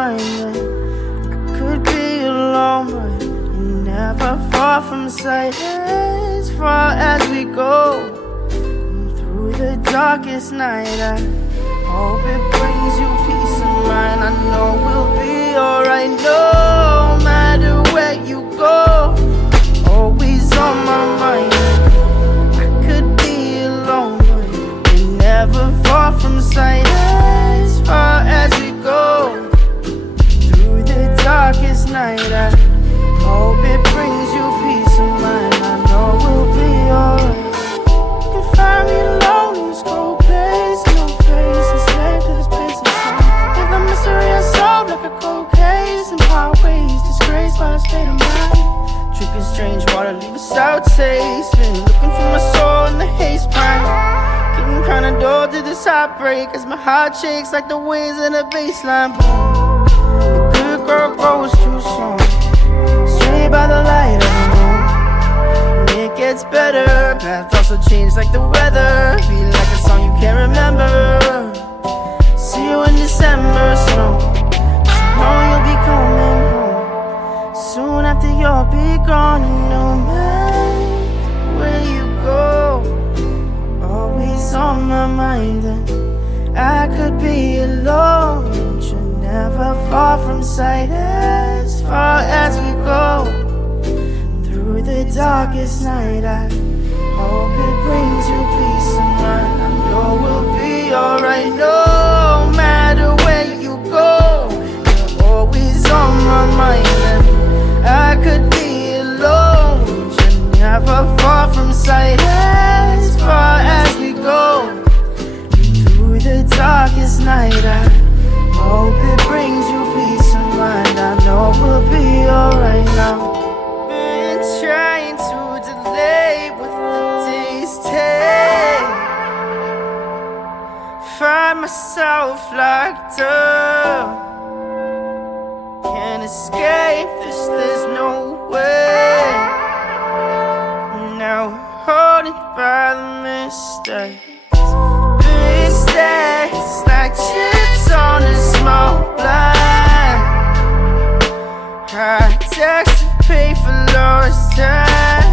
mind that I could be alone, but you're never far from sight. As far as we go, and through the darkest night, I hope it brings you peace of mind. I know we'll be alright, no matter where you go. Always on my mind. I could be alone, but you're never far from sight. As far as we go, through the darkest night, I hope it brings you peace of mind. I know we'll be alright. You can find me alone in this cold place, no face, enslaved to this place inside. If the mystery unsolved like a cold case, and highways disgraced by a state of mind. Drinking strange water, leave a sour taste. Been looking for my soul in the haze prime. Getting kinda dull to this heartbreak as my heart shakes like the waves in a baseline. Boom. The good girl goes too soon, straight by the light of the moon. And it gets better, path also changed like the weather. Feel like a song you can't remember. See you in December snow, 'cause I know you'll be coming home soon after you'll be gone. And no matter where you go, always on my mind. And I could be alone, but you're never far from sight. As far as we go, through the darkest night, I hope it brings you peace of mind. I know we'll be alright, no matter where you go. You're always on my mind. And I could be alone, but you're never far from sight. As far as we go, through the darkest night, I hope it brings you peace of mind. I know we'll be alright now. Been trying to delay what the days take. Find myself locked up, can't escape this, there's no way. Now haunted by the mistakes. Big stacks like chips on a small blind. High tax to pay for lost time.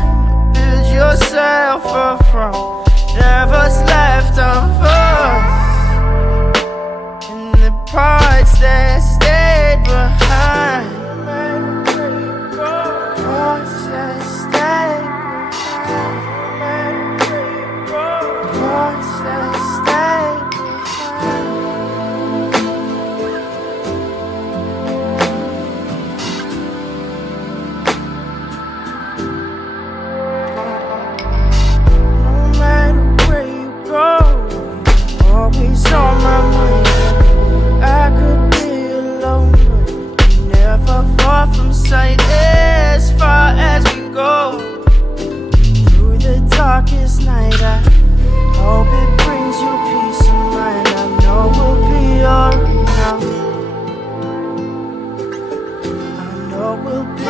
Build yourself up from whatever's left of us, and the parts that stayed behind. Parts that stayed behind. Parts that stayed behind. No matter where you go, always on my mind. I could be alone, but never far from sight. As far as we go, through the darkest night, I hope it brings you peace of mind. I know we'll be alright now. I know we'll be